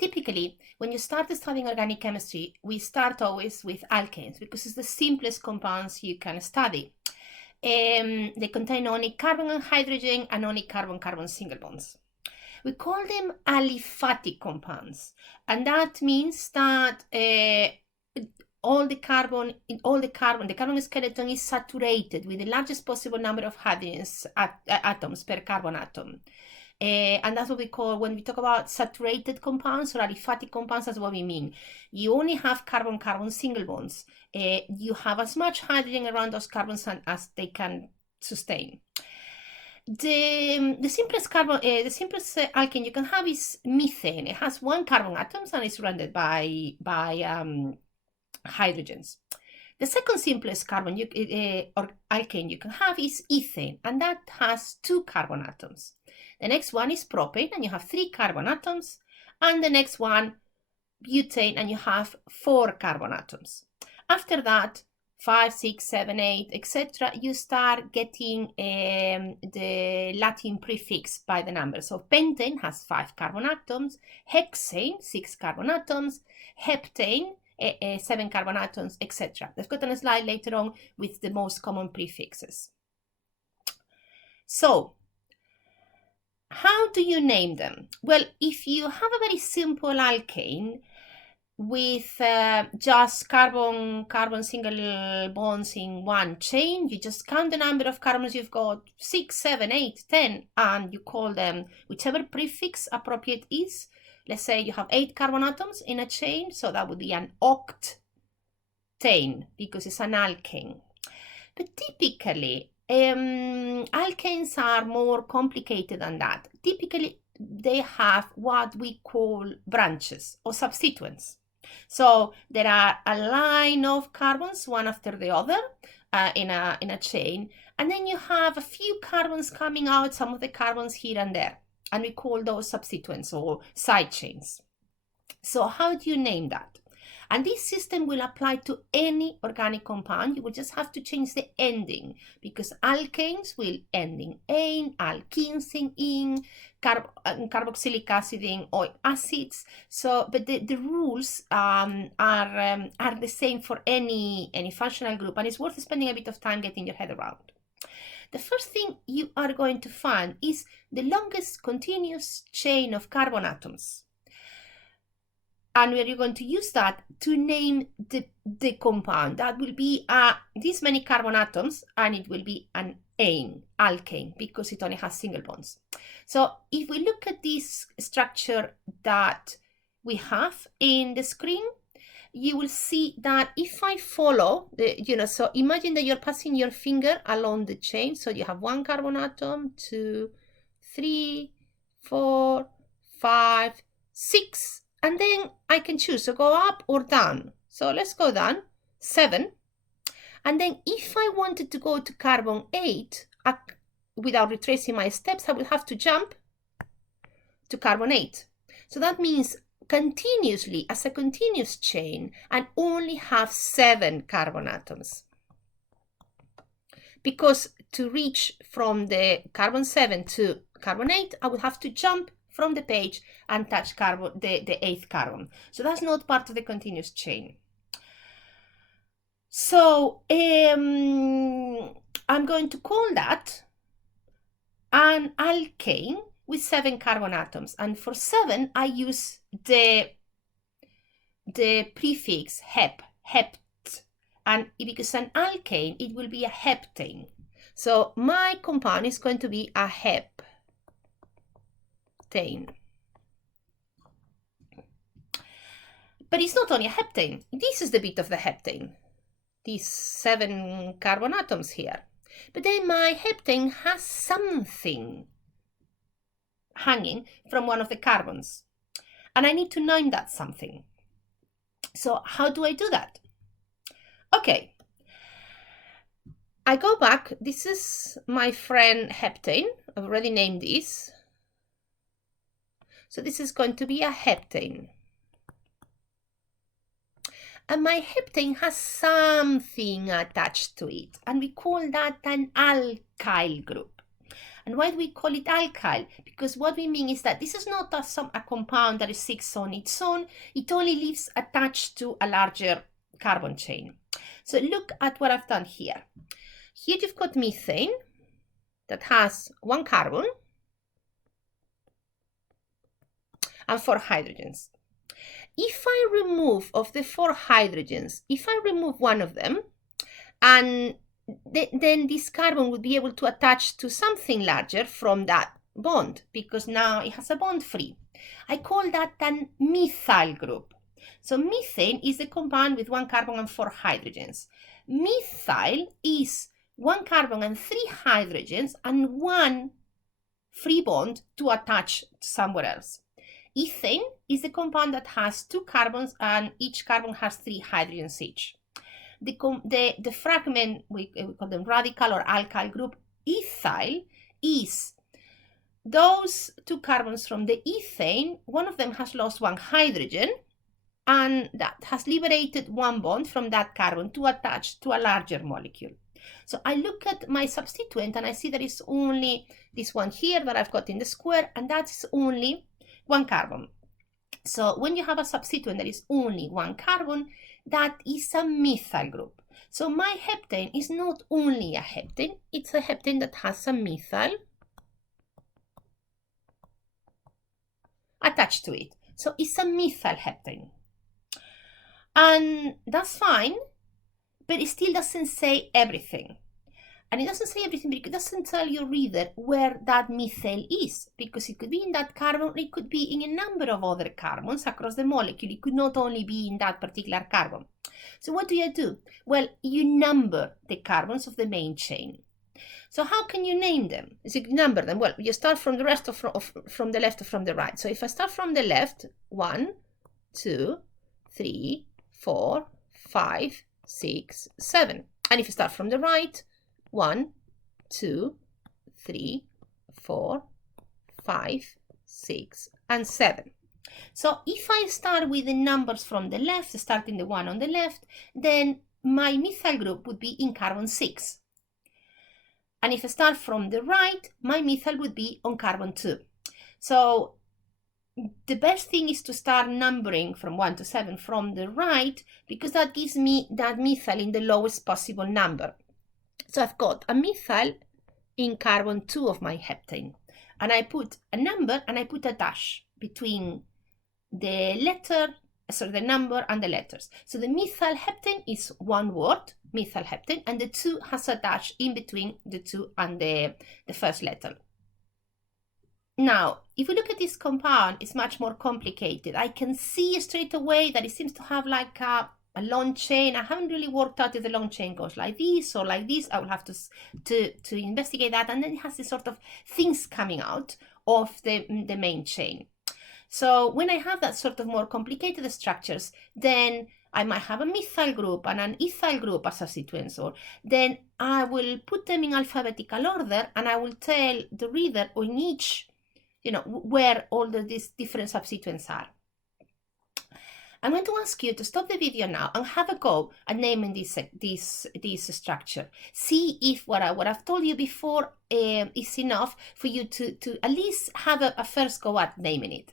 Typically, when you start studying organic chemistry, we start always with alkanes because it's the simplest compounds you can study. They contain only carbon and hydrogen and only carbon-carbon single bonds. We call them aliphatic compounds, and that means that the carbon skeleton is saturated with the largest possible number of hydrogens atoms per carbon atom. And that's what we call, when we talk about saturated compounds or aliphatic compounds, that's what we mean. You only have carbon-carbon single bonds. You have as much hydrogen around those carbons as they can sustain. The simplest alkane you can have is methane. It has 1 carbon atom and is surrounded by hydrogens. The second simplest or alkane you can have is ethane, and that has 2 carbon atoms. The next one is propane, and you have 3 carbon atoms. And the next one, butane, and you have 4 carbon atoms. After that, 5, 6, 7, 8, etc., you start getting the Latin prefix by the number. So pentane has 5 carbon atoms, hexane, 6 carbon atoms, heptane, 7 carbon atoms, etc. I've got a slide later on with the most common prefixes. So, how do you name them? Well, if you have a very simple alkane with just carbon single bonds in one chain, you just count the number of carbons you've got, 6, 7, 8, 10, and you call them whichever prefix appropriate is. Let's say you have 8 carbon atoms in a chain, so that would be an octane because it's an alkane. But typically, alkanes are more complicated than that. Typically, they have what we call branches or substituents. So there are a line of carbons, one after the other, in a chain, and then you have a few carbons coming out, some of the carbons here and there, and we call those substituents or side chains. So how do you name that? And this system will apply to any organic compound. You will just have to change the ending, because alkanes will end in "ane", alkenes in "ing", carboxylic acid in "oic" acids. So, but the rules are the same for any functional group, and it's worth spending a bit of time getting your head around. The first thing you are going to find is the longest continuous chain of carbon atoms. And we're going to use that to name the compound. That will be this many carbon atoms, and it will be an ane, alkane, because it only has single bonds. So if we look at this structure that we have in the screen, you will see that if I follow, so imagine that you're passing your finger along the chain. So you have 1 carbon atom, 2, 3, 4, 5, 6. And then I can choose to go up or down. So let's go down, 7. And then if I wanted to go to carbon 8, without retracing my steps, I will have to jump to carbon 8. So that means continuously, as a continuous chain, and only have 7 carbon atoms. Because to reach from the carbon 7 to carbon 8, I will have to jump from the page and touch the 8th carbon. So that's not part of the continuous chain. So I'm going to call that an alkane with 7 carbon atoms. And for 7, I use the prefix hept. And because an alkane, it will be a heptane. So my compound is going to be a heptane. But it's not only a heptane. This is the bit of the heptane. These 7 carbon atoms here. But then my heptane has something hanging from one of the carbons. And I need to name that something. So how do I do that? Okay. I go back. This is my friend heptane. I've already named this. So this is going to be a heptane. And my heptane has something attached to it, and we call that an alkyl group. And why do we call it alkyl? Because what we mean is that this is not a compound that sits on its own. It only lives attached to a larger carbon chain. So look at what I've done here. Here you've got methane that has 1 carbon and 4 hydrogens. If I remove of the 4 hydrogens, if I remove one of them, and then this carbon would be able to attach to something larger from that bond, because now it has a bond free. I call that an methyl group. So methane is a compound with 1 carbon and 4 hydrogens. Methyl is 1 carbon and 3 hydrogens and 1 free bond to attach somewhere else. Ethane is a compound that has 2 carbons and each carbon has 3 hydrogens each. The fragment, we call them radical or alkyl group, ethyl, is those 2 carbons from the ethane. One of them has lost 1 hydrogen, and that has liberated 1 bond from that carbon to attach to a larger molecule. So I look at my substituent and I see that it's only this one here that I've got in the square, and that's only 1 carbon. So when you have a substituent that is only 1 carbon, that is a methyl group. So my heptane is not only a heptane, it's a heptane that has a methyl attached to it. So it's a methyl heptane. And that's fine, but it still doesn't say everything. And it doesn't say everything because it doesn't tell your reader where that methyl is, because it could be in that carbon, it could be in a number of other carbons across the molecule. It could not only be in that particular carbon. So what do? Well, you number the carbons of the main chain. So how can you name them? So you number them. Well, you start from the rest from the left or from the right. So if I start from the left, 1, 2, 3, 4, 5, 6, 7. And if you start from the right, 1, 2, 3, 4, 5, 6, and 7. So if I start with the numbers from the left, starting the 1 on the left, then my methyl group would be in carbon 6. And if I start from the right, my methyl would be on carbon 2. So the best thing is to start numbering from 1 to 7 from the right, because that gives me that methyl in the lowest possible number. So I've got a methyl in carbon 2 of my heptane, and I put a number and I put a dash between the number and the letters. So the methyl heptane is one word, methyl heptane, and the 2 has a dash in between the 2 and the first letter. Now, if we look at this compound, it's much more complicated. I can see straight away that it seems to have like a long chain. I haven't really worked out if the long chain goes like this or like this. I will have to investigate that. And then it has this sort of things coming out of the main chain. So when I have that sort of more complicated structures, then I might have a methyl group and an ethyl group as substituents, or then I will put them in alphabetical order and I will tell the reader in each, where all these different substituents are. I'm going to ask you to stop the video now and have a go at naming this structure. See if what I've told you before is enough for you to at least have a first go at naming it.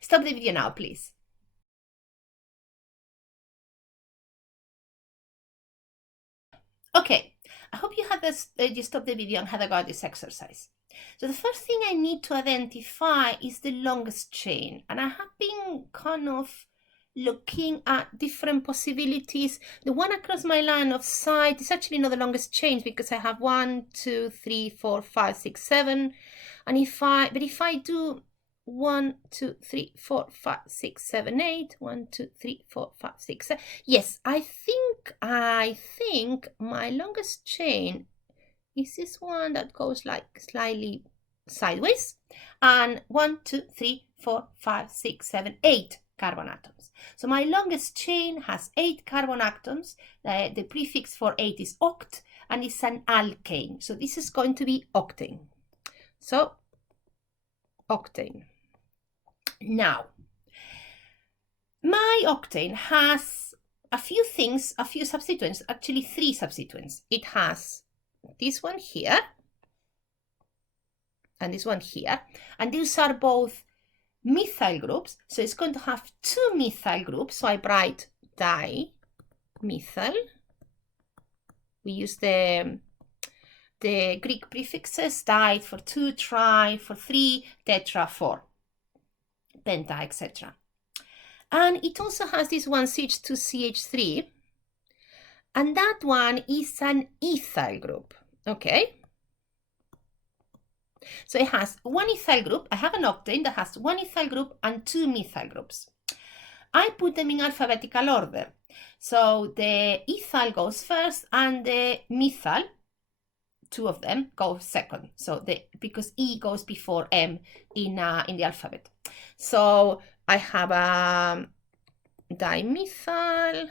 Stop the video now, please. Okay, I hope you had you stopped the video and had a go at this exercise. So the first thing I need to identify is the longest chain, and I have been kind of looking at different possibilities. The one across my line of sight is actually not the longest chain because I have 1, 2, 3, 4, 5, 6, 7, and if I do 1, 2, 3, 4, 5, 6, 7, 8. 1, 2, 3, 4, 5, 6, 7. Yes, I think my longest chain is this one that goes like slightly sideways, and 1, 2, 3, 4, 5, 6, 7, 8 carbon atoms. So my longest chain has 8 carbon atoms. The prefix for 8 is oct, and it's an alkane. So this is going to be octane. So octane. Now, my octane has a few substituents, actually 3 substituents. It has this one here, and this one here, and these are both methyl groups, so it's going to have two methyl groups. So I write dimethyl. We use the Greek prefixes, di for 2, tri for 3, tetra for penta, etc. And it also has this one CH2CH3, and that one is an ethyl group, okay? So it has one ethyl group. I have an octane that has one ethyl group and two methyl groups. I put them in alphabetical order. So the ethyl goes first and the methyl, two of them, go second. So because E goes before M in the alphabet. So I have a dimethyl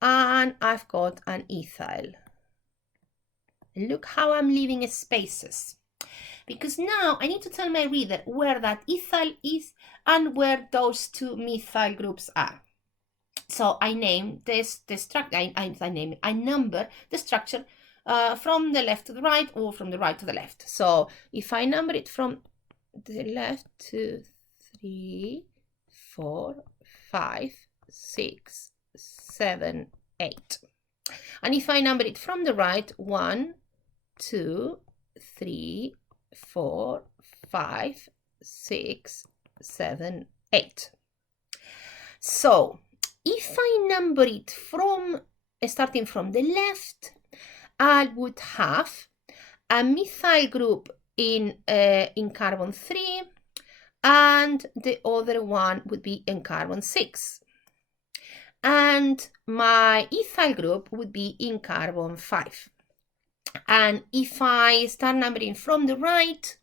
and I've got an ethyl. Look how I'm leaving spaces, because now I need to tell my reader where that ethyl is and where those two methyl groups are. So I name this structure. I number the structure from the left to the right or from the right to the left. So if I number it from the left, 2, 3, 4, 5, 6, 7, 8. And if I number it from the right, 1, 2, 3, 4, 5, 6, 7, 8. So if I number it from starting from the left, I would have a methyl group in carbon 3, and the other one would be in carbon 6. And my ethyl group would be in carbon 5. And if I start numbering from the right,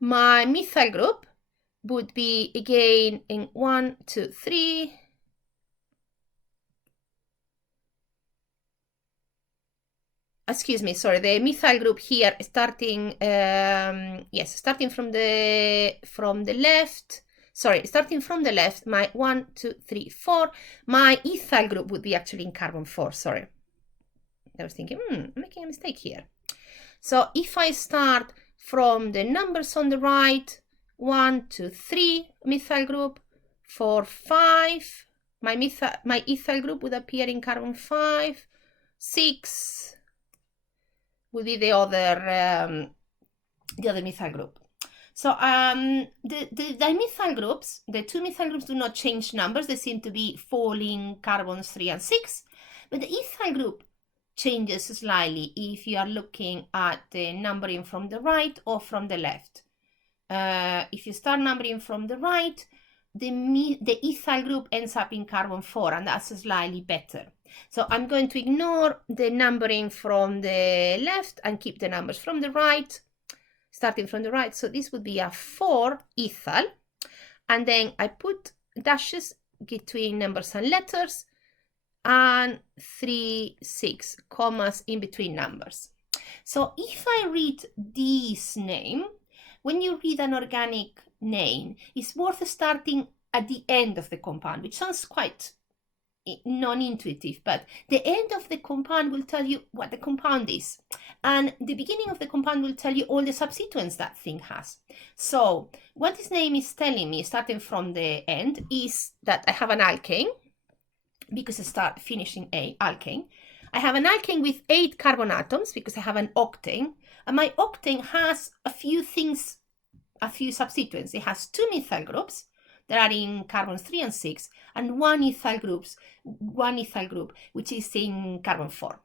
my methyl group would be again in 1, 2, 3. Excuse me, sorry, the methyl group here starting, starting from the left. Sorry, starting from the left, my 1, 2, 3, 4. My ethyl group would be actually in carbon 4, sorry. I was thinking, I'm making a mistake here. So if I start from the numbers on the right, 1, 2, 3, methyl group, 4, 5, my ethyl group would appear in carbon 5, 6 would be the other methyl group. So the dimethyl groups, the two methyl groups do not change numbers. They seem to be falling carbons 3 and 6, but the ethyl group changes slightly if you are looking at the numbering from the right or from the left. If you start numbering from the right, the ethyl group ends up in carbon 4, and that's slightly better. So I'm going to ignore the numbering from the left and keep the numbers from the right, starting from the right. So this would be a 4 ethyl, and then I put dashes between numbers and letters, and 3, 6 commas in between numbers. So if I read this name, when you read an organic name, it's worth starting at the end of the compound, which sounds quite non-intuitive, but the end of the compound will tell you what the compound is, and the beginning of the compound will tell you all the substituents that thing has. So what this name is telling me, starting from the end, is that I have an alkane, because I start finishing a alkane. I have an alkane with 8 carbon atoms because I have an octane, and my octane has a few things, a few substituents. It has 2 methyl groups that are in carbon 3 and 6, and one ethyl group which is in carbon 4.